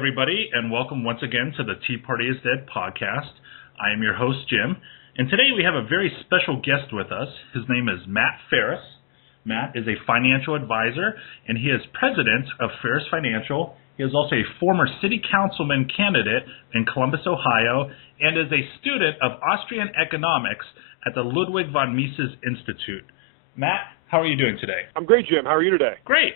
everybody, and welcome once again to the Tea Party is Dead podcast. I am your host, Jim, and today we have a very special guest with us. His name is Matt Ferris. Matt is a financial advisor, and he is president of Ferris Financial. He is also a former city councilman candidate in Columbus, Ohio, and is a student of Austrian economics at the Ludwig von Mises Institute. Matt, how are you doing today? I'm great, Jim. How are you today? Great.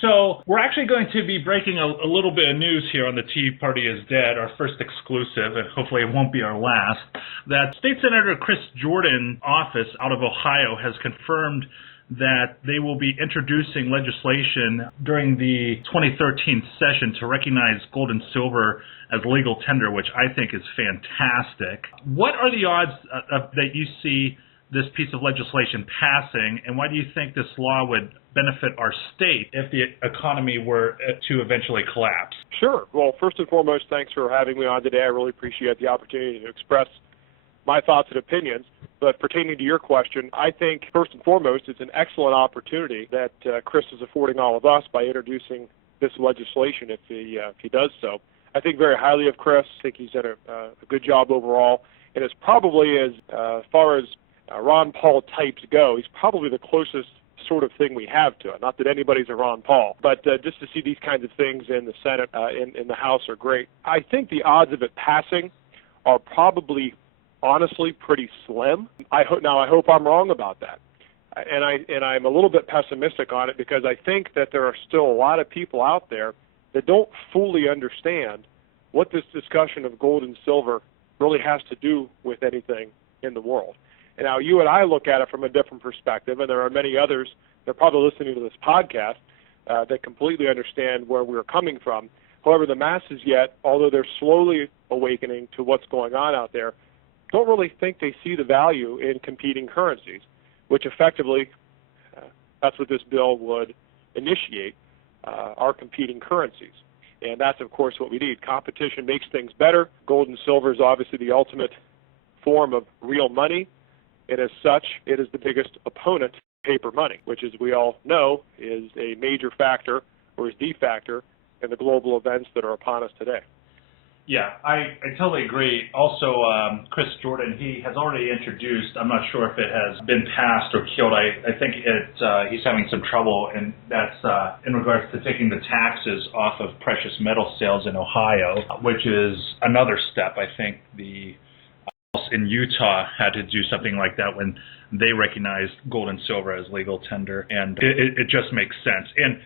So we're actually going to be breaking a little bit of news here on the Tea Party is Dead, our first exclusive, and hopefully it won't be our last, that State Senator Chris Jordan's office out of Ohio has confirmed that they will be introducing legislation during the 2013 session to recognize gold and silver as legal tender, which I think is fantastic. What are the odds that you see this piece of legislation passing, and why do you think this law would benefit our state if the economy were to eventually collapse? Sure. Well, first and foremost, thanks for having me on today. I really appreciate the opportunity to express my thoughts and opinions. But pertaining to your question, I think first and foremost it's an excellent opportunity that Chris is affording all of us by introducing this legislation if he does so. I think very highly of Chris. I think he's done a good job overall, and it's probably as far as Ron Paul types go, he's probably the closest sort of thing we have to it. Not that anybody's a Ron Paul, but just to see these kinds of things in the Senate, in the House are great. I think the odds of it passing are probably, honestly, pretty slim. I hope I'm wrong about that. And I'm a little bit pessimistic on it because I think that there are still a lot of people out there that don't fully understand what this discussion of gold and silver really has to do with anything in the world. And now you and I look at it from a different perspective, and there are many others that are probably listening to this podcast that completely understand where we're coming from. However, the masses yet, although they're slowly awakening to what's going on out there, don't really think they see the value in competing currencies, which effectively, that's what this bill would initiate, are competing currencies. And that's, of course, what we need. Competition makes things better. Gold and silver is obviously the ultimate form of real money. And as such, it is the biggest opponent to paper money, which, as we all know, is a major factor, or is the factor, in the global events that are upon us today. Yeah, I totally agree. Also, Chris Jordan, he has already introduced, I'm not sure if it has been passed or killed, I think he's having some trouble, and that's in regards to taking the taxes off of precious metal sales in Ohio, which is another step. I think the in Utah had to do something like that when they recognized gold and silver as legal tender, and it just makes sense. And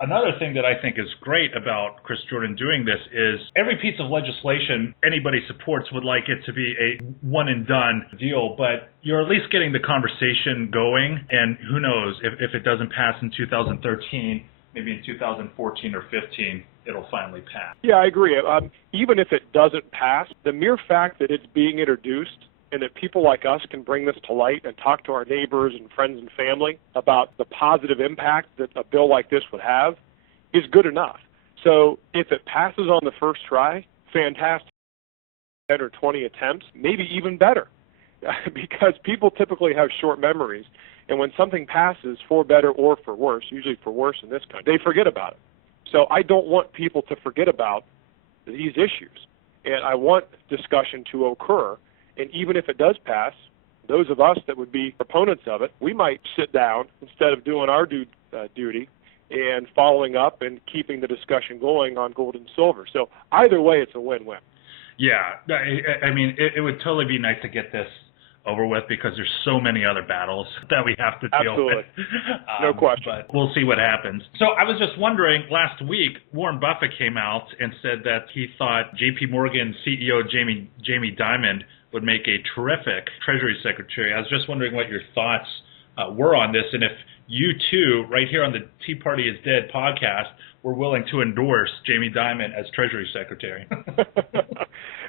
another thing that I think is great about Chris Jordan doing this is every piece of legislation anybody supports would like it to be a one-and-done deal, but you're at least getting the conversation going, and who knows, if it doesn't pass in 2013, maybe in 2014 or 15, it'll finally pass. Yeah, I agree. Even if it doesn't pass, the mere fact that it's being introduced and that people like us can bring this to light and talk to our neighbors and friends and family about the positive impact that a bill like this would have is good enough. So if it passes on the first try, fantastic. 10 or 20 attempts, maybe even better, because people typically have short memories. And when something passes for better or for worse, usually for worse in this country, they forget about it. So I don't want people to forget about these issues. And I want discussion to occur. And even if it does pass, those of us that would be proponents of it, we might sit down instead of doing our duty and following up and keeping the discussion going on gold and silver. So either way, it's a win-win. Yeah. I mean, it would totally be nice to get this over with because there's so many other battles that we have to deal with. No question. But we'll see what happens. So I was just wondering, last week, Warren Buffett came out and said that he thought J.P. Morgan CEO Jamie Dimon would make a terrific Treasury Secretary. I was just wondering what your thoughts were on this, and if you too, right here on the Tea Party is Dead podcast, were willing to endorse Jamie Dimon as Treasury Secretary.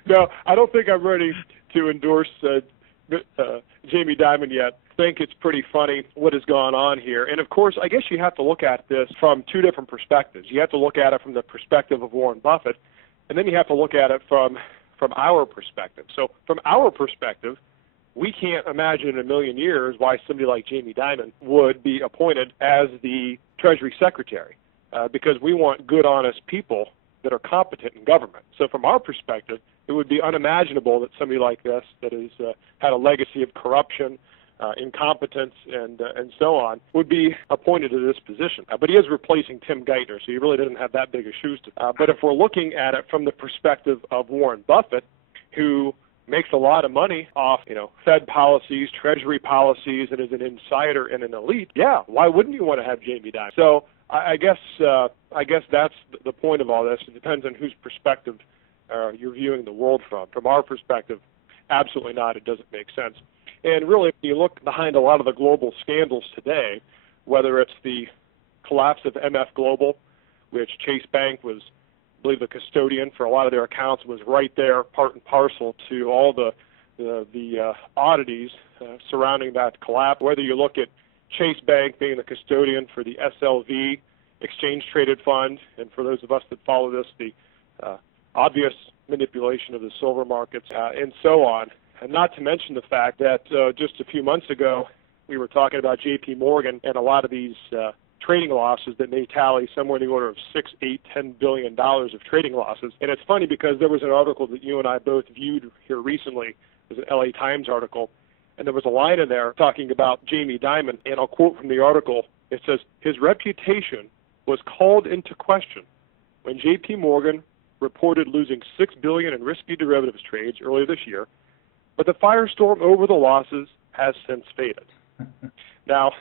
No, I don't think I'm ready to endorse Jamie Dimon yet. I think it's pretty funny what has gone on here. And of course, I guess you have to look at this from two different perspectives. You have to look at it from the perspective of Warren Buffett, and then you have to look at it from our perspective. So from our perspective, we can't imagine in a million years why somebody like Jamie Dimon would be appointed as the Treasury Secretary, because we want good, honest people that are competent in government. So from our perspective, it would be unimaginable that somebody like this that has had a legacy of corruption, incompetence, and so on, would be appointed to this position. But he is replacing Tim Geithner, so he really doesn't have that big of shoes to fill. But if we're looking at it from the perspective of Warren Buffett, who makes a lot of money off, Fed policies, Treasury policies, and is an insider and an elite, yeah, why wouldn't you want to have Jamie Dimon? So I guess that's the point of all this. It depends on whose perspective you're viewing the world from. From our perspective, absolutely not. It doesn't make sense. And really, if you look behind a lot of the global scandals today, whether it's the collapse of MF Global, which Chase Bank was, I believe, the custodian for a lot of their accounts, was right there, part and parcel to all the oddities surrounding that collapse. Whether you look at Chase Bank being the custodian for the SLV exchange-traded fund, and for those of us that follow this, the obvious manipulation of the silver markets, and so on. And not to mention the fact that just a few months ago, we were talking about J.P. Morgan and a lot of these trading losses that may tally somewhere in the order of $6, $8, $10 billion of trading losses. And it's funny because there was an article that you and I both viewed here recently. It was an LA Times article, and there was a line in there talking about Jamie Dimon, and I'll quote from the article. It says, his reputation was called into question when J.P. Morgan reported losing $6 billion in risky derivatives trades earlier this year, but the firestorm over the losses has since faded. Now,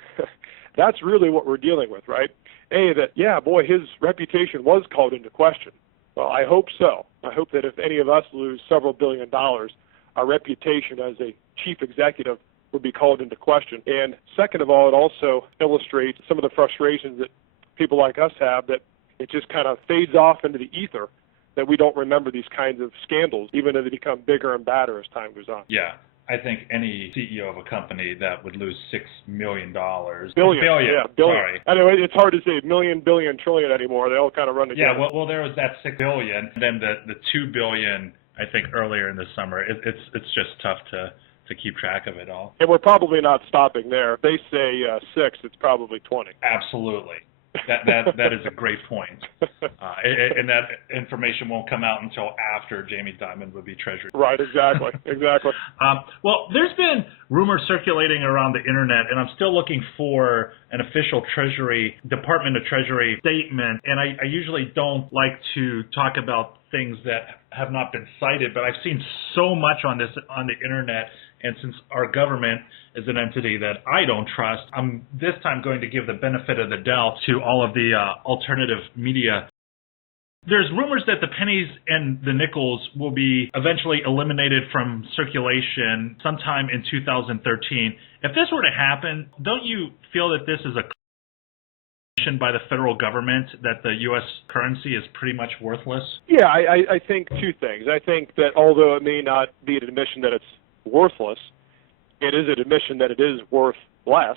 that's really what we're dealing with, right? His reputation was called into question. Well, I hope so. I hope that if any of us lose several $1 billion, our reputation as a chief executive would be called into question. And second of all, it also illustrates some of the frustrations that people like us have, that it just kind of fades off into the ether, that we don't remember these kinds of scandals, even as they become bigger and badder as time goes on. Yeah. I think any CEO of a company that would lose $6 million. Billion. Sorry. Anyway, it's hard to say million, billion, trillion anymore. They all kind of run together. Yeah, well, there was that $6 billion, and then the $2 billion, I think, earlier in the summer. It's just tough to keep track of it all. And we're probably not stopping there. If they say 6, it's probably 20. Absolutely. That is a great point. And that information won't come out until after Jamie Dimon would be Treasury. Right, exactly. Well, there's been rumors circulating around the internet, and I'm still looking for an official Department of Treasury statement, and I usually don't like to talk about things that have not been cited, but I've seen so much on the internet, and since our government is an entity that I don't trust, I'm this time going to give the benefit of the doubt to all of the alternative media. There's rumors that the pennies and the nickels will be eventually eliminated from circulation sometime in 2013. If this were to happen, don't you feel that this is a by the federal government that the U.S. currency is pretty much worthless? Yeah, I think two things. I think that although it may not be an admission that it's worthless, it is an admission that it is worth less,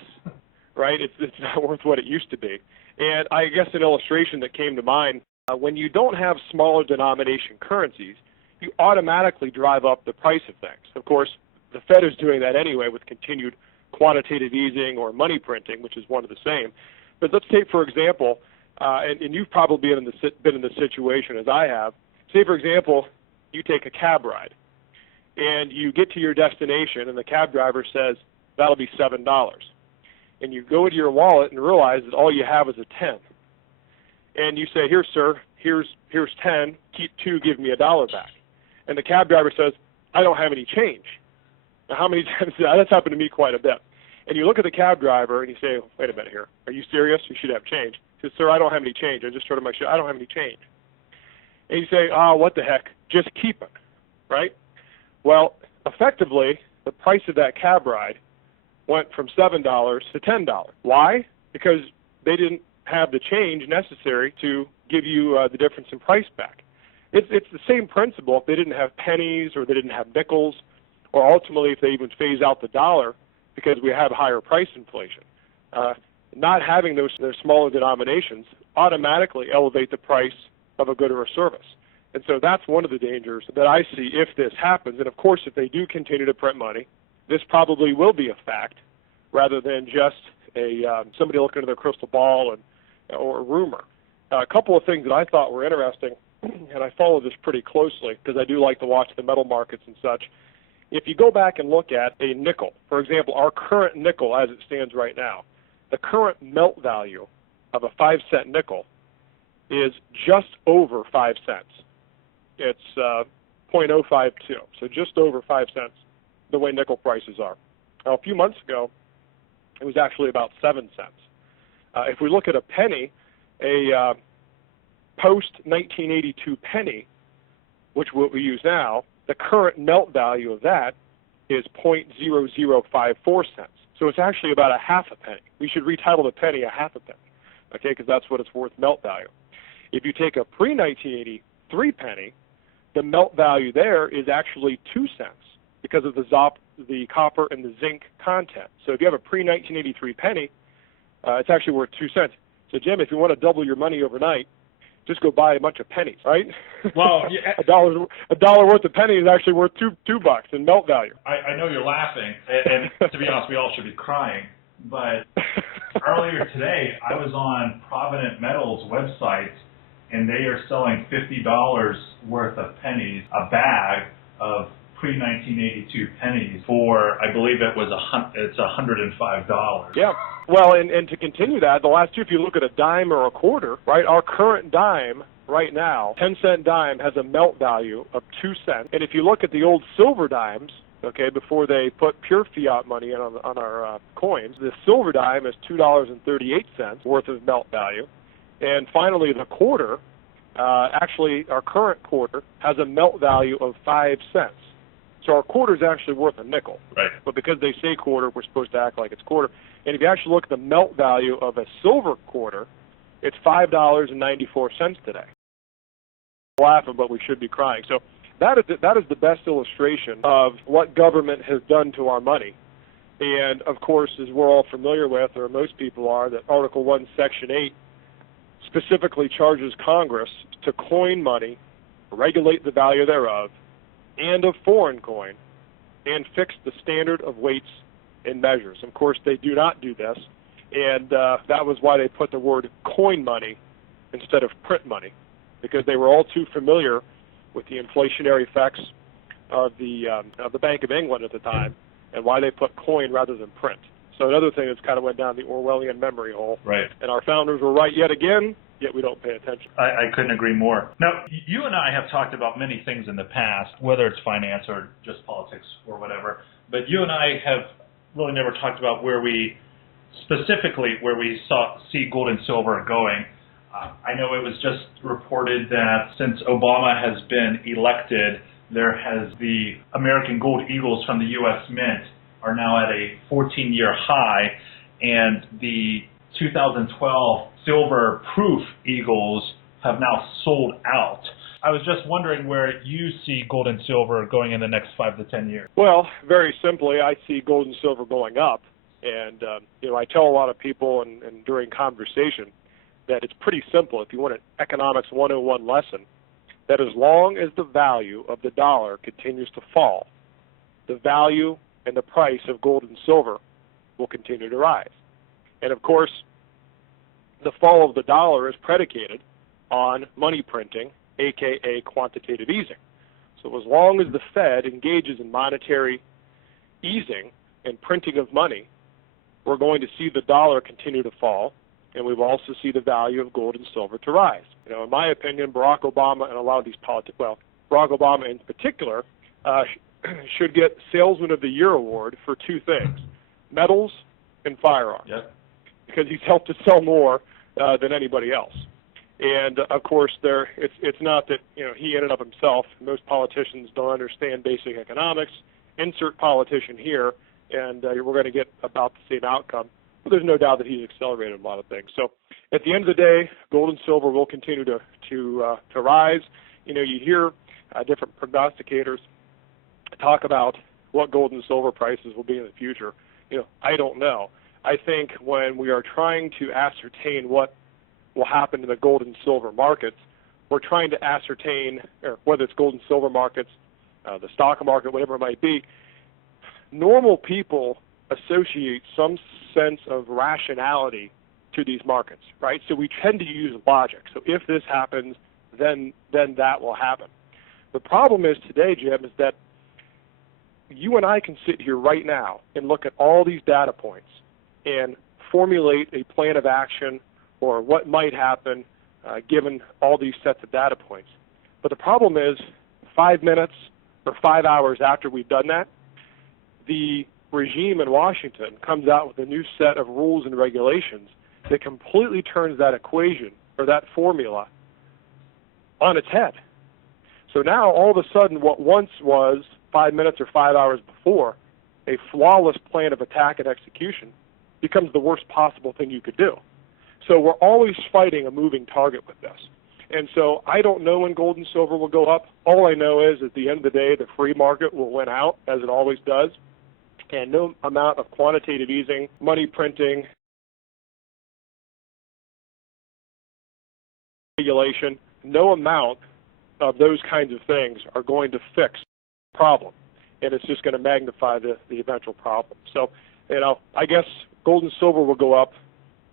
right? It's not worth what it used to be. And I guess an illustration that came to mind, when you don't have smaller denomination currencies, you automatically drive up the price of things. Of course, the Fed is doing that anyway with continued quantitative easing or money printing, which is one of the same. But let's take, for example, and you've probably been in the situation as I have. Say, for example, you take a cab ride, and you get to your destination, and the cab driver says, that'll be $7. And you go into your wallet and realize that all you have is a 10. And you say, here, sir, here's 10, keep 2, give me $1 back. And the cab driver says, I don't have any change. Now, how many times that's happened to me quite a bit. And you look at the cab driver and you say, wait a minute here, are you serious? You should have change. He says, sir, I don't have any change. I just showed him my shirt. I don't have any change. And you say, what the heck, just keep it, right? Well, effectively, the price of that cab ride went from $7 to $10. Why? Because they didn't have the change necessary to give you the difference in price back. It's the same principle if they didn't have pennies or they didn't have nickels, or ultimately if they even phase out the dollar, because we have higher price inflation. Not having those smaller denominations automatically elevate the price of a good or a service. And so that's one of the dangers that I see if this happens. And of course, if they do continue to print money, this probably will be a fact rather than just somebody looking into their crystal ball or a rumor. A couple of things that I thought were interesting and I follow this pretty closely because I do like to watch the metal markets and such. If you go back and look at a nickel, for example, our current nickel as it stands right now, the current melt value of a 5-cent nickel is just over 5 cents. It's 0.052, so just over 5 cents the way nickel prices are. Now, a few months ago, it was actually about 7 cents. If we look at a penny, a post-1982 penny, which what we use now, the current melt value of that is 0.0054 cents. So it's actually about a half a penny. We should retitle the penny a half a penny, okay, because that's what it's worth melt value. If you take a pre-1983 penny, the melt value there is actually 2 cents because of the copper and the zinc content. So if you have a pre-1983 penny, it's actually worth 2 cents. So Jim, if you want to double your money overnight, just go buy a bunch of pennies, right? Well, yeah. a dollar worth of pennies is actually worth $2 in melt value. I know you're laughing, and to be honest, we all should be crying. But earlier today, I was on Provident Metals' website, and they are selling $50 worth of pennies, a bag of pre-1982 pennies for, I believe it's $105. Yeah. Well, and to continue that, the last two, if you look at a dime or a quarter, right, our current dime right now, 10-cent dime, has a melt value of 2 cents. And if you look at the old silver dimes, okay, before they put pure fiat money in on our coins, the silver dime is $2.38 worth of melt value. And finally, the quarter, actually, our current quarter has a melt value of 5 cents. So our quarter is actually worth a nickel. Right. But because they say quarter, we're supposed to act like it's quarter. And if you actually look at the melt value of a silver quarter, it's $5.94 today. We're laughing, but we should be crying. So that is the best illustration of what government has done to our money. And, of course, as we're all familiar with, or most people are, that Article 1, Section 8 specifically charges Congress to coin money, regulate the value thereof, and of foreign coin, and fix the standard of weights and measures. Of course, they do not do this, and that was why they put the word coin money instead of print money, because they were all too familiar with the inflationary effects of the Bank of England at the time, and why they put coin rather than print. So another thing that's kind of went down the Orwellian memory hole. Right. And our founders were right yet again, yet we don't pay attention. I couldn't agree more. Now, you and I have talked about many things in the past, whether it's finance or just politics or whatever, but you and I have really never talked about where we see gold and silver going. I know it was just reported that since Obama has been elected, the American Gold Eagles from the U.S. Mint are now at a 14-year high, and the 2012 silver proof Eagles have now sold out. I was just wondering where you see gold and silver going in the next 5 to 10 years. Well, very simply, I see gold and silver going up. And, I tell a lot of people and during conversation that it's pretty simple. If you want an economics 101 lesson, that as long as the value of the dollar continues to fall, the value and the price of gold and silver will continue to rise. And, of course, the fall of the dollar is predicated on money printing, a.k.a. quantitative easing. So as long as the Fed engages in monetary easing and printing of money, we're going to see the dollar continue to fall, and we will also see the value of gold and silver to rise. In my opinion, Barack Obama and a lot of these Barack Obama in particular, should get Salesman of the Year award for two things: metals and firearms. Yep. Because he's helped to sell more than anybody else. And of course, it's not that he in and of himself. Most politicians don't understand basic economics. Insert politician here, and we're going to get about the same outcome. But there's no doubt that he's accelerated a lot of things. So at the end of the day, gold and silver will continue to rise. You hear different prognosticators talk about what gold and silver prices will be in the future. I don't know. I think when we are trying to ascertain what will happen in the gold and silver markets, we're trying to ascertain, or whether it's gold and silver markets, the stock market, whatever it might be, normal people associate some sense of rationality to these markets, right? So we tend to use logic. So if this happens, then that will happen. The problem is today, Jim, is that you and I can sit here right now and look at all these data points and formulate a plan of action or what might happen given all these sets of data points. But the problem is 5 minutes or 5 hours after we've done that, the regime in Washington comes out with a new set of rules and regulations that completely turns that equation or that formula on its head. So now all of a sudden what once was 5 minutes or 5 hours before a flawless plan of attack and execution becomes the worst possible thing you could do. So we're always fighting a moving target with this. And so I don't know when gold and silver will go up. All I know is at the end of the day, the free market will win out, as it always does. And no amount of quantitative easing, money printing, regulation, no amount of those kinds of things are going to fix the problem. And it's just going to magnify the eventual problem. So, I guess gold and silver will go up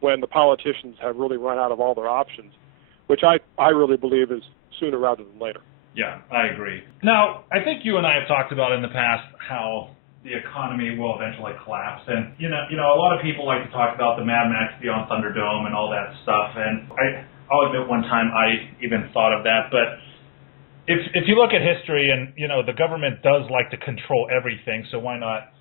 when the politicians have really run out of all their options, which I really believe is sooner rather than later. Yeah, I agree. Now, I think you and I have talked about in the past how the economy will eventually collapse. And, a lot of people like to talk about the Mad Max Beyond Thunderdome and all that stuff. And I'll admit one time I even thought of that. But if you look at history and, the government does like to control everything, so why not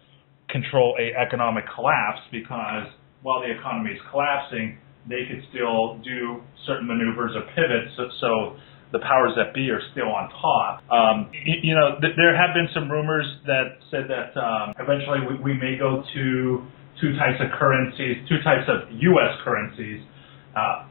control an economic collapse? Because while the economy is collapsing, they could still do certain maneuvers or pivots so the powers that be are still on top. There have been some rumors that said that eventually we may go to two types of currencies, two types of U.S. currencies,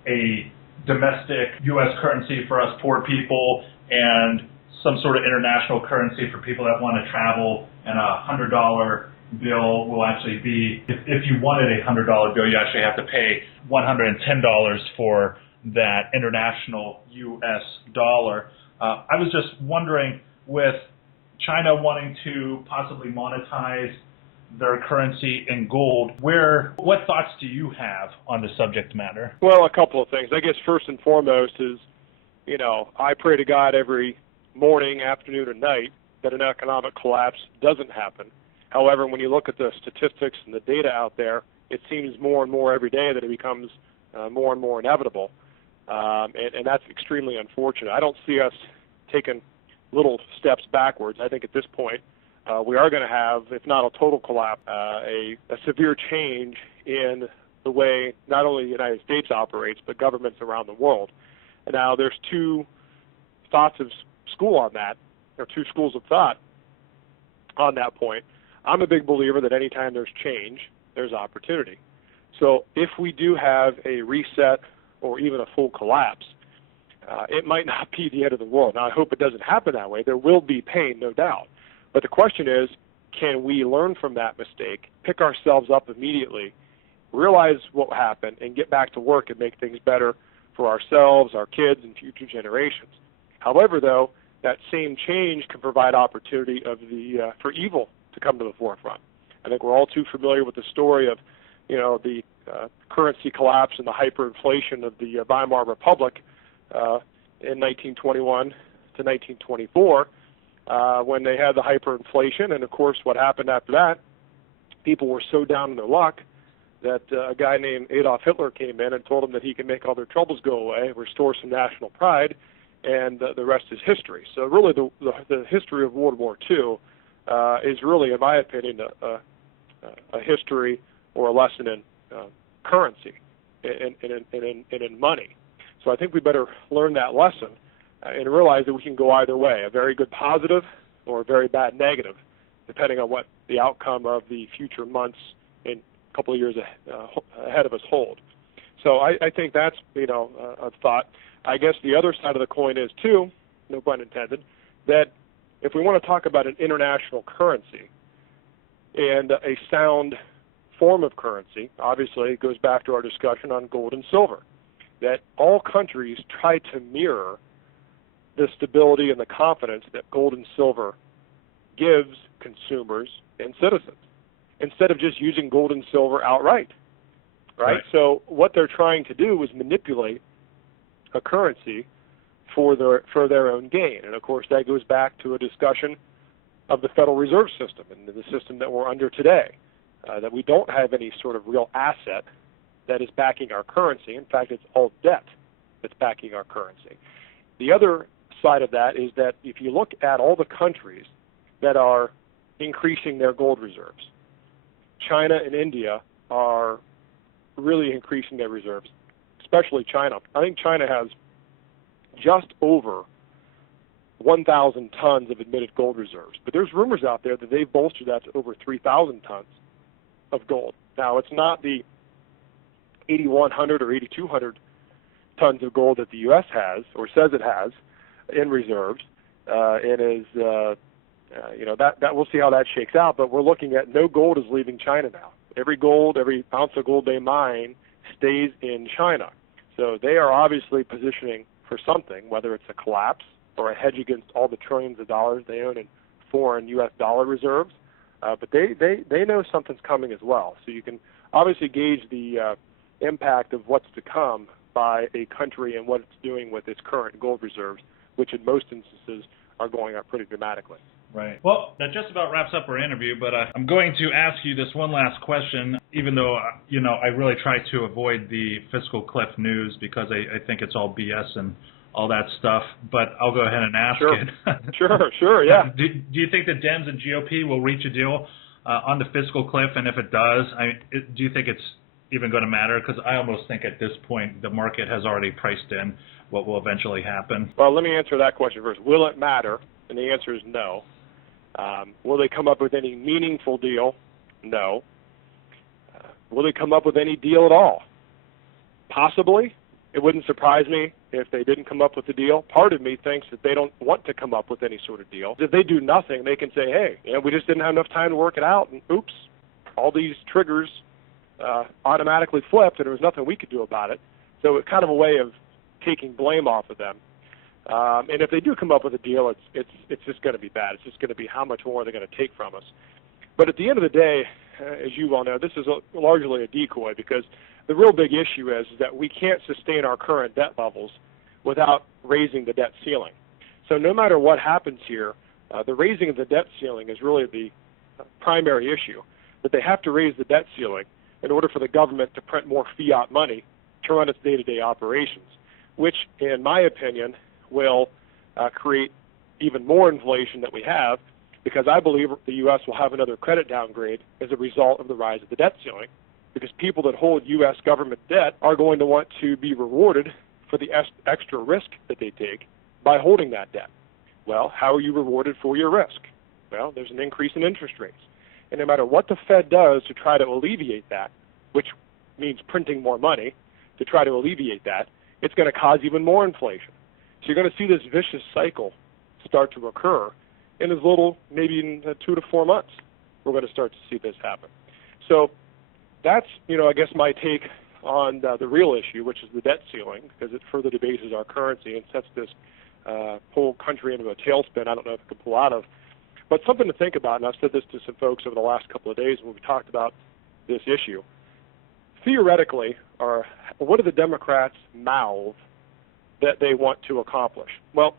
a domestic U.S. currency for us poor people and some sort of international currency for people that want to travel, and a $100 bill will actually be, if you wanted a $100 bill, you actually have to pay $110 for that international U.S. dollar. I was just wondering, with China wanting to possibly monetize their currency in gold, what thoughts do you have on the subject matter? Well, a couple of things. I guess first and foremost is, I pray to God every morning, afternoon, and night that an economic collapse doesn't happen. However, when you look at the statistics and the data out there, it seems more and more every day that it becomes more and more inevitable. And that's extremely unfortunate. I don't see us taking little steps backwards. I think at this point we are going to have, if not a total collapse, a severe change in the way not only the United States operates, but governments around the world. And now there's two thoughts of school on that, or two schools of thought on that point. I'm a big believer that anytime there's change, there's opportunity. So if we do have a reset or even a full collapse, it might not be the end of the world. Now, I hope it doesn't happen that way. There will be pain, no doubt. But the question is, can we learn from that mistake, pick ourselves up immediately, realize what happened, and get back to work and make things better for ourselves, our kids, and future generations? However, though, that same change can provide opportunity for evil to come to the forefront. I think we're all too familiar with the story of, the currency collapse and the hyperinflation of the Weimar Republic in 1921 to 1924, when they had the hyperinflation. And of course, what happened after that, people were so down in their luck that a guy named Adolf Hitler came in and told them that he could make all their troubles go away, restore some national pride, and the rest is history. So really the history of World War II is really, in my opinion, a history or a lesson in currency and in money. So I think we better learn that lesson and realize that we can go either way, a very good positive or a very bad negative, depending on what the outcome of the future months and a couple of years ahead of us hold. So I think that's, a thought. I guess the other side of the coin is, too, no pun intended, that if we want to talk about an international currency and a sound form of currency, obviously it goes back to our discussion on gold and silver, that all countries try to mirror the stability and the confidence that gold and silver gives consumers and citizens, instead of just using gold and silver outright, right? So what they're trying to do is manipulate a currency for their own gain. And of course, that goes back to a discussion of the Federal Reserve System and the system that we're under today, that we don't have any sort of real asset that is backing our currency. In fact, it's all debt that's backing our currency. The other side of that is that if you look at all the countries that are increasing their gold reserves, China and India are really increasing their reserves, especially China. I think China has just over 1,000 tons of admitted gold reserves. But there's rumors out there that they've bolstered that to over 3,000 tons of gold. Now, it's not the 8,100 or 8,200 tons of gold that the U.S. has or says it has in reserves. It is, that we'll see how that shakes out. But we're looking at no gold is leaving China now. Every ounce of gold they mine stays in China. So they are obviously positioning for something, whether it's a collapse or a hedge against all the trillions of dollars they own in foreign U.S. dollar reserves. But they know something's coming as well. So you can obviously gauge the impact of what's to come by a country and what it's doing with its current gold reserves, which in most instances are going up pretty dramatically. Right. Well, that just about wraps up our interview, but I'm going to ask you this one last question, even though, I really try to avoid the fiscal cliff news because I think it's all BS and all that stuff, but I'll go ahead and ask it. Sure, yeah. Do you think the Dems and GOP will reach a deal on the fiscal cliff? And if it does, do you think it's even going to matter? Because I almost think at this point the market has already priced in what will eventually happen. Well, let me answer that question first. Will it matter? And the answer is no. Will they come up with any meaningful deal? No. Will they come up with any deal at all? Possibly. It wouldn't surprise me if they didn't come up with a deal. Part of me thinks that they don't want to come up with any sort of deal. If they do nothing, they can say, hey, we just didn't have enough time to work it out, and oops, all these triggers automatically flipped, and there was nothing we could do about it. So it's kind of a way of taking blame off of them. And if they do come up with a deal, it's just going to be bad. It's just going to be how much more they're going to take from us. But at the end of the day, as you well know, this is largely a decoy because the real big issue is that we can't sustain our current debt levels without raising the debt ceiling. So no matter what happens here, the raising of the debt ceiling is really the primary issue, that they have to raise the debt ceiling in order for the government to print more fiat money to run its day-to-day operations, which, in my opinion, will create even more inflation that we have, because I believe the U.S. will have another credit downgrade as a result of the rise of the debt ceiling, because people that hold U.S. government debt are going to want to be rewarded for the extra risk that they take by holding that debt. Well, how are you rewarded for your risk? Well, there's an increase in interest rates. And no matter what the Fed does to try to alleviate that, which means printing more money to try to alleviate that, it's going to cause even more inflation. So you're going to see this vicious cycle start to occur in as little, maybe in 2 to 4 months, we're going to start to see this happen. So that's, I guess my take on the real issue, which is the debt ceiling, because it further debases our currency and sets this whole country into a tailspin I don't know if it can pull out of. But something to think about, and I've said this to some folks over the last couple of days when we talked about this issue. Theoretically, what do the Democrats mouth that they want to accomplish? Well,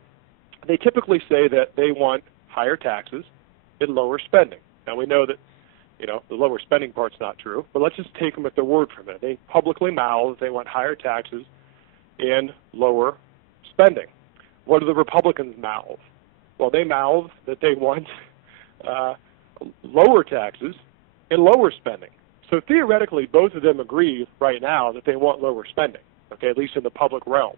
they typically say that they want higher taxes and lower spending. Now, we know that the lower spending part's not true, but let's just take them at their word for a minute. They publicly mouth they want higher taxes and lower spending. What do the Republicans mouth? Well, they mouth that they want lower taxes and lower spending. So theoretically, both of them agree right now that they want lower spending, okay, at least in the public realm.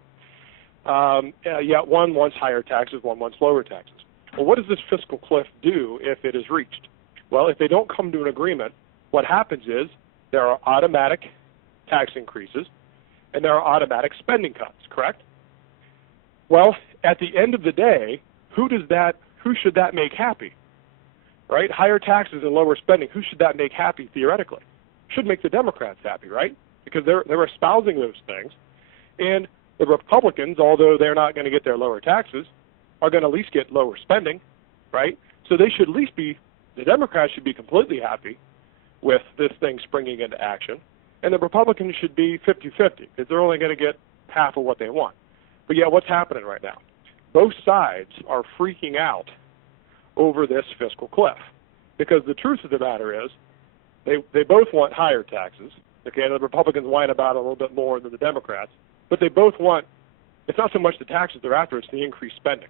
Yet one wants higher taxes, one wants lower taxes. Well, what does this fiscal cliff do if it is reached? Well, if they don't come to an agreement, what happens is there are automatic tax increases and there are automatic spending cuts, correct? Well, at the end of the day, who should that make happy? Right? Higher taxes and lower spending, who should that make happy theoretically? Should make the Democrats happy, right? Because they're espousing those things. And the Republicans, although they're not going to get their lower taxes, are going to at least get lower spending, right? So they should at least the Democrats should be completely happy with this thing springing into action, and the Republicans should be 50-50, because they're only going to get half of what they want. But yeah, what's happening right now? Both sides are freaking out over this fiscal cliff, because the truth of the matter is they both want higher taxes. Okay, the Republicans whine about it a little bit more than the Democrats, but they both want, it's not so much the taxes they're after, it's the increased spending.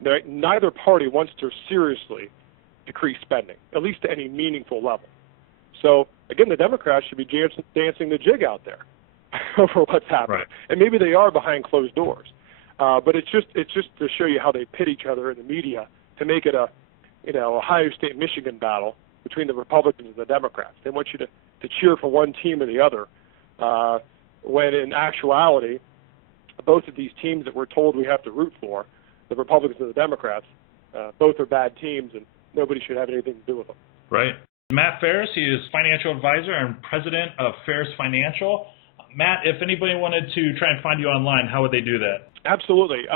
Neither party wants to seriously decrease spending, at least to any meaningful level. So, again, the Democrats should be dancing the jig out there over what's happening. Right. And maybe they are behind closed doors. But it's just to show you how they pit each other in the media to make it a Ohio State-Michigan battle between the Republicans and the Democrats. They want you to cheer for one team or the other, when in actuality, both of these teams that we're told we have to root for, the Republicans and the Democrats, both are bad teams, and nobody should have anything to do with them. Right. Matt Ferris, he is financial advisor and president of Ferris Financial. Matt, if anybody wanted to try and find you online, how would they do that? Absolutely.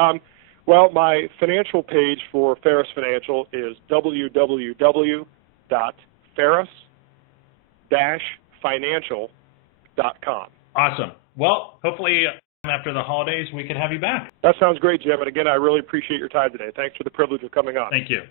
Well, my financial page for Ferris Financial is www.ferris-financial.com. Awesome. Well, hopefully after the holidays we can have you back. That sounds great, Jim. And again, I really appreciate your time today. Thanks for the privilege of coming on. Thank you.